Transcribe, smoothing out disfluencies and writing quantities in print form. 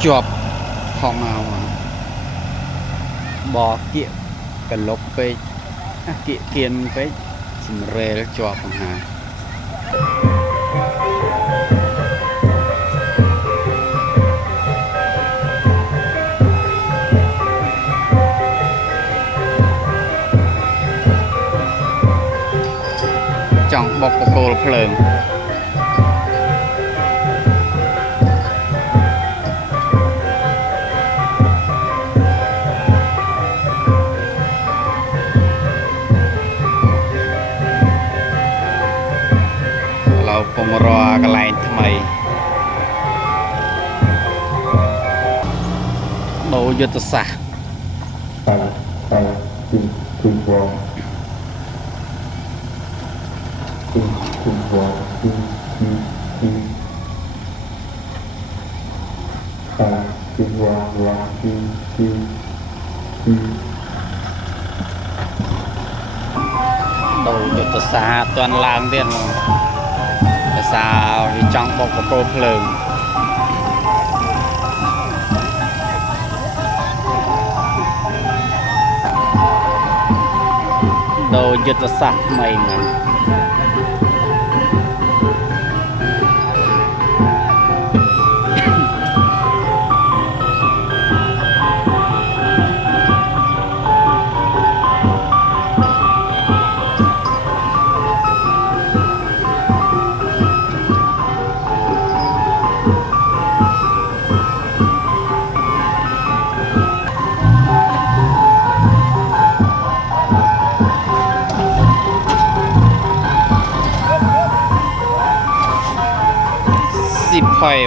chọp phong nào mà bò kiện cần lốc pe kiện kiên pe chìm rê chọp phong hà trong bọc cô phơiเราคงรอกระไรทำไมโดยยุทธศาสตร์โดยยุทธศาสตร์ตัวล่างเดียนแต่สาวที่จังบอกกับโปรเพลิงโดยยุทธศาสตร์ใหม่มัน10 phẩy